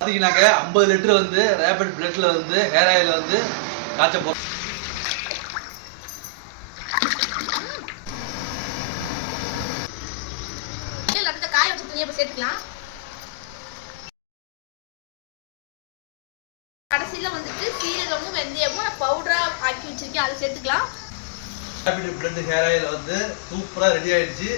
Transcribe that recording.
பார்த்தீங்கன்னாக்க 50 லிட்டர் வந்து ரேபிட் பிளட்ல வந்து ஹேர் ஆயில் வந்து காய்ச்ச போகிறோம். காய வச்ச துணியை சேர்த்துக்கலாம். கடைசியில் வந்துட்டு சீரகமும் வெந்தயமும் பவுடரா ஆக்கி வச்சிருக்கேன், அதை சேர்த்துக்கலாம். ரேபிட் பிளட் ஹேர் ஆயில் வந்து சூப்பராக ரெடி ஆயிடுச்சு.